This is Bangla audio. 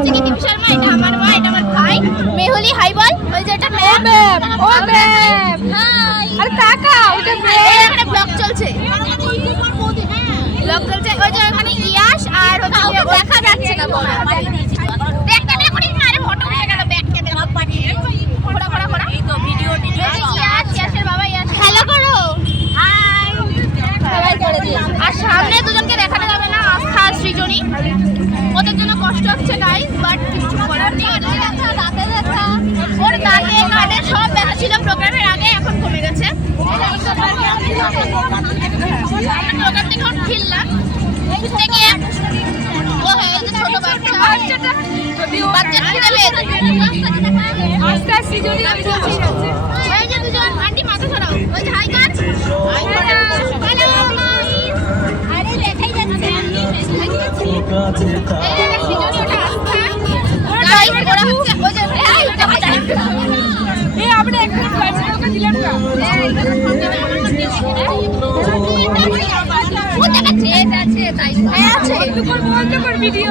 হচ্ছে কি দীপ শর্মা, এটা আমার মা, এটা আমার ভাই। মেহুলি হাই বল। ওই যে এটা ম্যাম, ও ম্যাম, হাই। আরে টাকা ওটা এখানে ব্লগ চলছে, ব্লগ চলছে। ওই যে এখানে ইয়াশ আর হচ্ছে দেখা যাচ্ছে না বড় ব্যাক ক্যামেরা করে মারে ফটো উঠে গেল, ব্যাক ক্যামেরা ঘোরা ঘোরা ঘোরা। এই তো ভিডিও ইয়াশ, ইয়াশের বাবা ইয়াশ। হ্যালো করো, হাই সবাই করে দিই। আর সামনে দুজনকে দেখানো যাবে না, আস্থা আর সৃজনী, ওদের জন্য কষ্ট হচ্ছে গাইস, বাট কিছু করার নেই। ওর দাঁতে ব্যথা, ওর দাঁতে কানে সব ব্যথা ছিল প্রোগ্রামের আগে, এখন কমে গেছে। প্রোগ্রাম থেকে ফিরলাম থেকে, ও হয়ে যে ছোট বাচ্চা, বাচ্চা খিদে পেয়েছে। আস্তে আস্তে যদি আমি যাচ্ছি ওই যে দুজন আন্টি মাথা ছড়াও, ওই যে high cut, high cut, hello guys. আরে দেখাই যাচ্ছে এই সৃজনী, ওটা আস্থা গাইস, ওরা হচ্ছে ওই যে এই এই আমরা একটা পয়সা ওকে দিলাম না ও দেখা আছে তাই আছে বন্ধ কর ভিডিও।